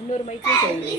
இன்னொரு மைக்கும் மைக்கு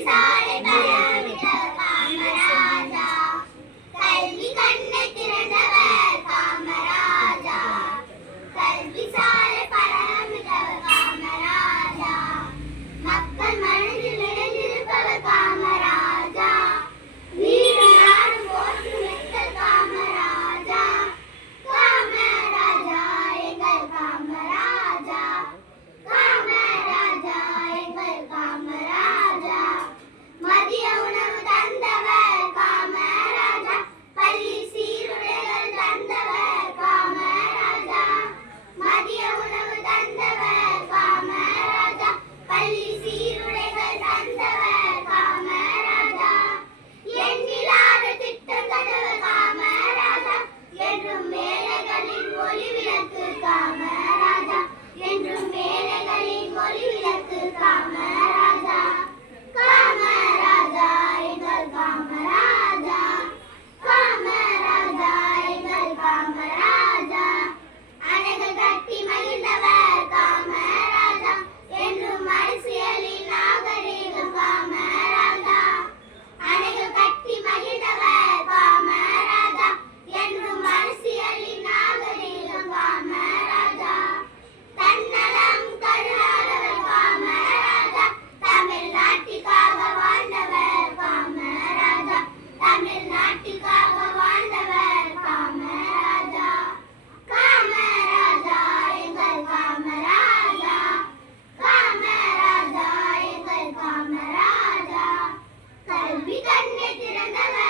Nana.